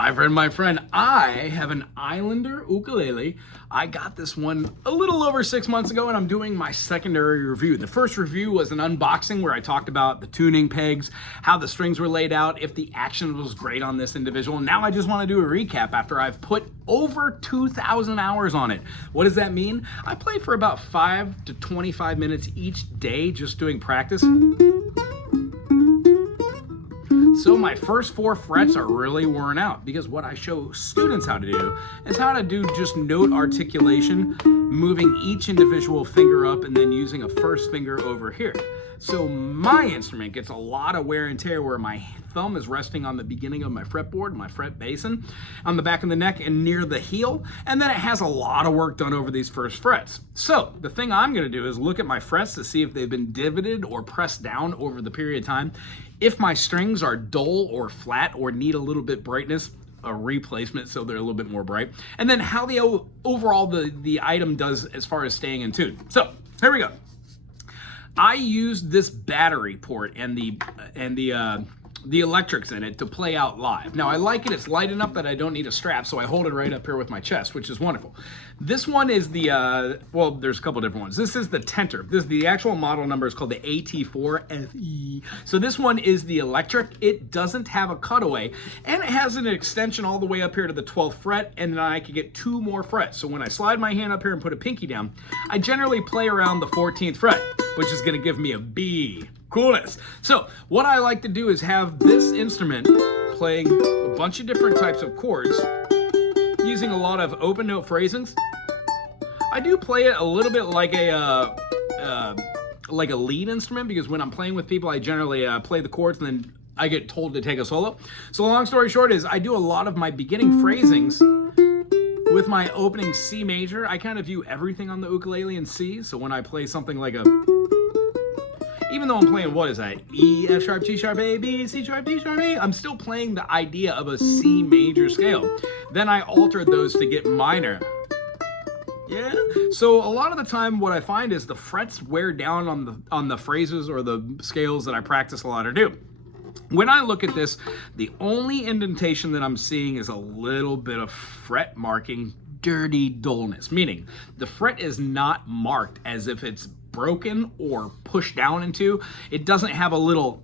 My friend, I have an Islander ukulele. I got this one a little over 6 months ago, and I'm doing my secondary review. The first review was an unboxing where I talked about the tuning pegs, how the strings were laid out, if the action was great on this individual. Now I just want to do a recap after I've put over 2,000 hours on it. What does that mean? I play for about 5 to 25 minutes each day just doing practice. So my first 4 frets are really worn out because what I show students how to do is how to do just note articulation, moving each individual finger up and then using a first finger over here. So my instrument gets a lot of wear and tear where my thumb is resting on the beginning of my fretboard, my fret basin, on the back of the neck and near the heel, and then it has a lot of work done over these first frets. So the thing I'm gonna do is look at my frets to see if they've been divoted or pressed down over the period of time. If my strings are dull or flat or need a little bit brightness, a replacement so they're a little bit more bright, and then how the overall the item does as far as staying in tune. So here we go. I used this battery port and the electrics in it to play out live. Now I like it, it's light enough that I don't need a strap, so I hold it right up here with my chest, which is wonderful. This one is the, well, there's a couple different ones. This is the Tenor. The actual model number is called the At-4FE. So this one is the electric. It doesn't have a cutaway, and it has an extension all the way up here to the 12th fret, and then I can get 2 more frets. So when I slide my hand up here and put a pinky down, I generally play around the 14th fret, which is gonna give me a B. Coolness. So what I like to do is have this instrument playing a bunch of different types of chords using a lot of open note phrasings. I do play it a little bit like a lead instrument because when I'm playing with people, I generally play the chords and then I get told to take a solo. So long story short is I do a lot of my beginning phrasings with my opening C major. I kind of view everything on the ukulele in C. So when I play something like even though I'm playing, what is that? E, F sharp, G sharp, A, B, C sharp, D sharp, E. I'm still playing the idea of a C major scale. Then I altered those to get minor. Yeah. So a lot of the time what I find is the frets wear down on the phrases or the scales that I practice a lot or do. When I look at this, the only indentation that I'm seeing is a little bit of fret marking, dirty dullness, meaning the fret is not marked as if it's broken or pushed down into. It doesn't have a little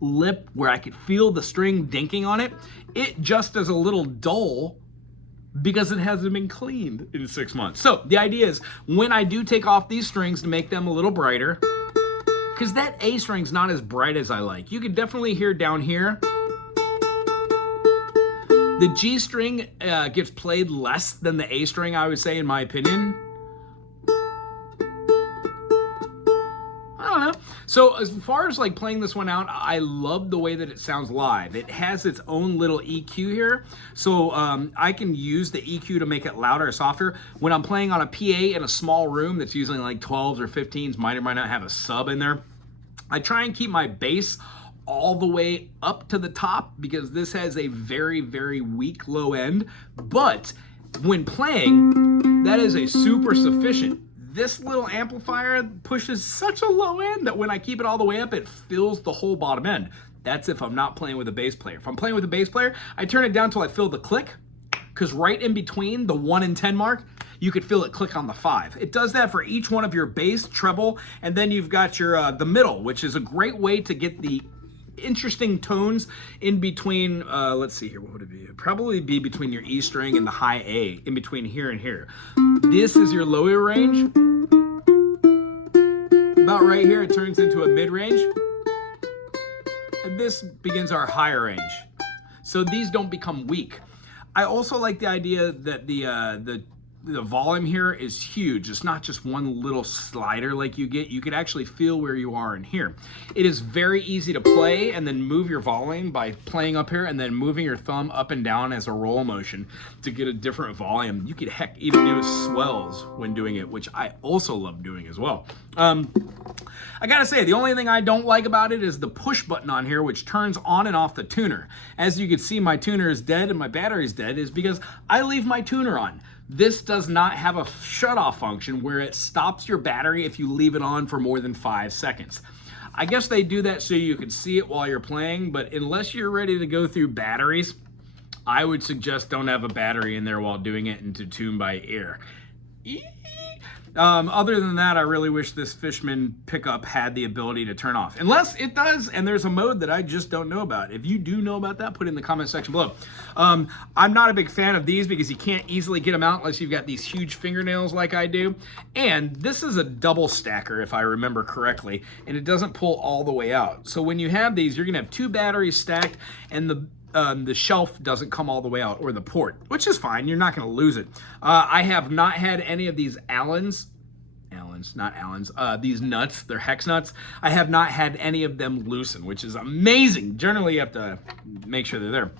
lip where I could feel the string dinking on it. It just is a little dull because it hasn't been cleaned in 6 months. So the idea is when I do take off these strings to make them a little brighter, because that A string's not as bright as I like. You can definitely hear down here the G string gets played less than the A string, I would say, in my opinion. So as far as like playing this one out, I love the way that it sounds live. It has its own little EQ here. So I can use the EQ to make it louder or softer. When I'm playing on a PA in a small room that's usually like 12s or 15s, might or might not have a sub in there, I try and keep my bass all the way up to the top because this has a very, very weak low end. But when playing, that is a super sufficient. This little amplifier pushes such a low end that when I keep it all the way up, it fills the whole bottom end. That's if I'm not playing with a bass player. If I'm playing with a bass player, I turn it down until I feel the click, because right in between the 1 and 10 mark, you could feel it click on the 5. It does that for each one of your bass, treble, and then you've got your the middle, which is a great way to get the interesting tones in between. Let's see here, what would it be? It'd probably be between your E string and the high A, in between here and here. This is your lower range. About right here, it turns into a mid-range. And this begins our higher range. So these don't become weak. I also like the idea that the volume here is huge. It's not just one little slider like you get. You could actually feel where you are in here. It is very easy to play and then move your volume by playing up here and then moving your thumb up and down as a roll motion to get a different volume. You could heck even do swells when doing it, which I also love doing as well. I gotta say, the only thing I don't like about it is the push button on here, which turns on and off the tuner. As you can see, my tuner is dead and my battery is dead, is because I leave my tuner on. This does not have a shut-off function where it stops your battery if you leave it on for more than 5 seconds. I guess they do that so you can see it while you're playing, but unless you're ready to go through batteries, I would suggest don't have a battery in there while doing it into tune by ear. Other than that, I really wish this Fishman pickup had the ability to turn off. Unless it does, and there's a mode that I just don't know about. If you do know about that, put it in the comment section below. I'm not a big fan of these because you can't easily get them out unless you've got these huge fingernails like I do. And this is a double stacker, if I remember correctly, and it doesn't pull all the way out. So when you have these, you're gonna have 2 batteries stacked, and the shelf doesn't come all the way out, or the port, which is fine. You're not going to lose it. I have not had any of these these nuts, they're hex nuts. I have not had any of them loosen, which is amazing. Generally, you have to make sure they're there.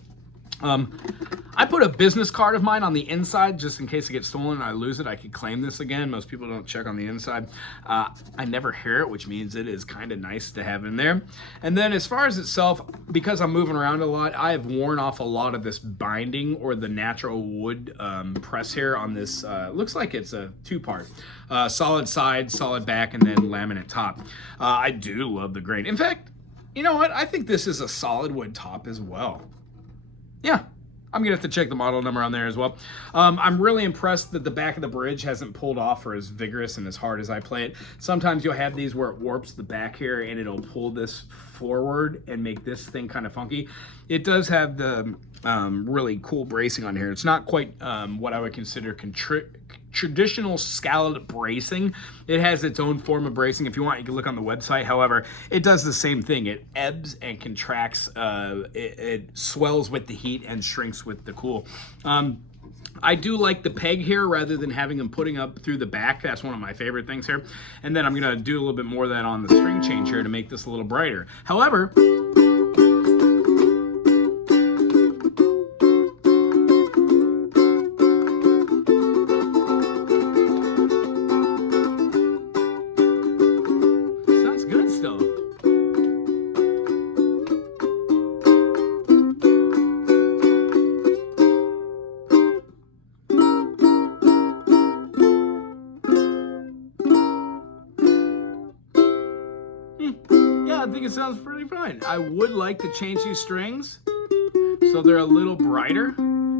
I put a business card of mine on the inside just in case it gets stolen and I lose it. I could claim this again. Most people don't check on the inside. I never hear it, which means it is kind of nice to have in there. And then as far as itself, because I'm moving around a lot, I have worn off a lot of this binding or the natural wood press here on this. Looks like it's a 2-part. Solid side, solid back, and then laminate top. I do love the grain. In fact, you know what? I think this is a solid wood top as well. Yeah, I'm gonna have to check the model number on there as well. I'm really impressed that the back of the bridge hasn't pulled off or as vigorous and as hard as I play it. Sometimes you'll have these where it warps the back here and it'll pull this forward and make this thing kind of funky. It does have the really cool bracing on here. It's not quite what I would consider traditional scalloped bracing. It has its own form of bracing. If you want, you can look on the website. However, it does the same thing. It ebbs and contracts. It swells with the heat and shrinks with the cool. I do like the peg here rather than having them putting up through the back. That's one of my favorite things here. And then I'm gonna do a little bit more of that on the string change here to make this a little brighter. However, I think it sounds pretty fine. I would like to change these strings so they're a little brighter.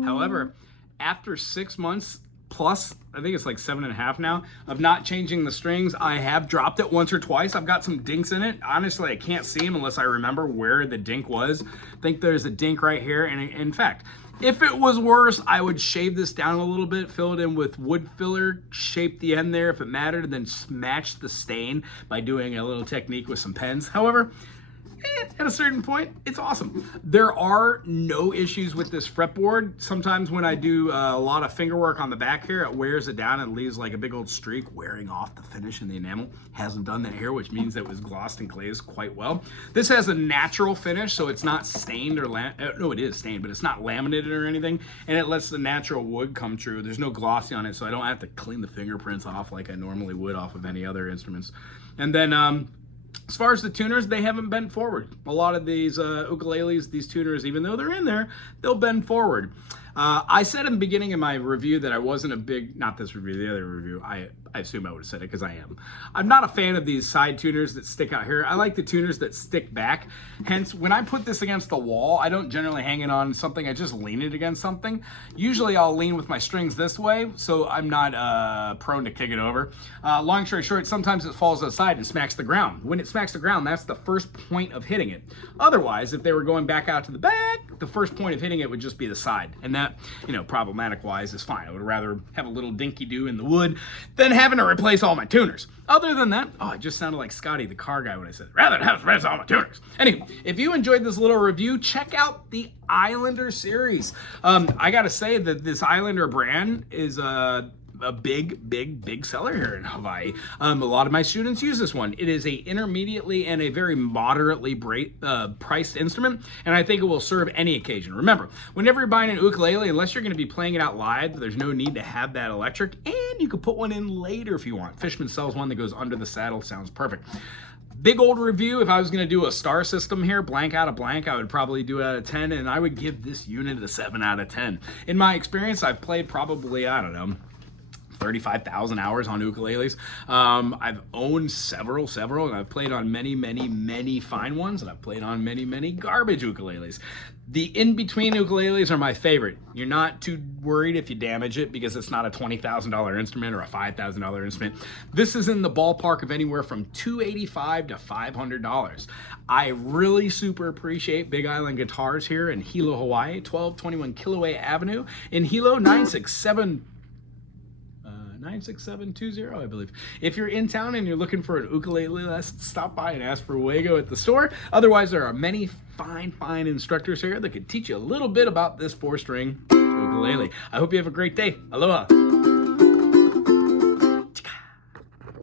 However, after 6 months plus, I think it's like 7.5 now, of not changing the strings, I have dropped it once or twice. I've got some dinks in it. Honestly, I can't see them unless I remember where the dink was. I think there's a dink right here. And in fact, if it was worse, I would shave this down a little bit, fill it in with wood filler, shape the end there if it mattered, and then match the stain by doing a little technique with some pens. However, at a certain point, it's awesome. There are no issues with this fretboard. Sometimes when I do a lot of finger work on the back here, it wears it down and leaves like a big old streak wearing off the finish in the enamel. Hasn't done that here, which means it was glossed and glazed quite well. This has a natural finish, so it's not stained or no, it is stained, but it's not laminated or anything, and it lets the natural wood come through. There's no glossy on it, so I don't have to clean the fingerprints off like I normally would off of any other instruments. And then as far as the tuners, they haven't bent forward. A lot of these ukuleles, these tuners, even though they're in there, they'll bend forward. I said in the beginning of my review that I wasn't a big, not this review, the other review, I assume I would have said it because I am. I'm not a fan of these side tuners that stick out here. I like the tuners that stick back. Hence, when I put this against the wall, I don't generally hang it on something, I just lean it against something. Usually I'll lean with my strings this way, so I'm not prone to kick it over. Long story short, sometimes it falls aside and smacks the ground. When it smacks the ground, that's the first point of hitting it. Otherwise, if they were going back out to the back, the first point of hitting it would just be the side. And that, you know, problematic-wise is fine. I would rather have a little dinky-do in the wood than having to replace all my tuners. Other than that, oh, I just sounded like Scotty, the car guy, when I said, rather than have to replace all my tuners. Anyway, if you enjoyed this little review, check out the Islander series. I gotta say that this Islander brand is a big seller here in Hawaii. A lot of my students use this one. It is a intermediately and a very moderately priced instrument, and I think it will serve any occasion. Remember, whenever you're buying an ukulele, unless you're going to be playing it out live, there's no need to have that electric, and you could put one in later if you want. Fishman sells one that goes under the saddle. Sounds perfect. Big old review. If I was going to do a star system here, blank out of blank, I would probably do it out of 10, and I would give this unit a 7 out of 10. In my experience, I've played probably, I don't know, 35,000 hours on ukuleles. I've owned several, and I've played on many fine ones, and I've played on many garbage ukuleles. The in-between ukuleles are my favorite. You're not too worried if you damage it because it's not a $20,000 instrument or a $5,000 instrument. This is in the ballpark of anywhere from $285 to $500. I really super appreciate Big Island Guitars here in Hilo, Hawaii, 1221 Kilauea Avenue in Hilo, 96720, I believe. If you're in town and you're looking for an ukulele lesson, stop by and ask for Wago at the store. Otherwise, there are many fine instructors here that could teach you a little bit about this 4-string ukulele. I hope you have a great day. Aloha.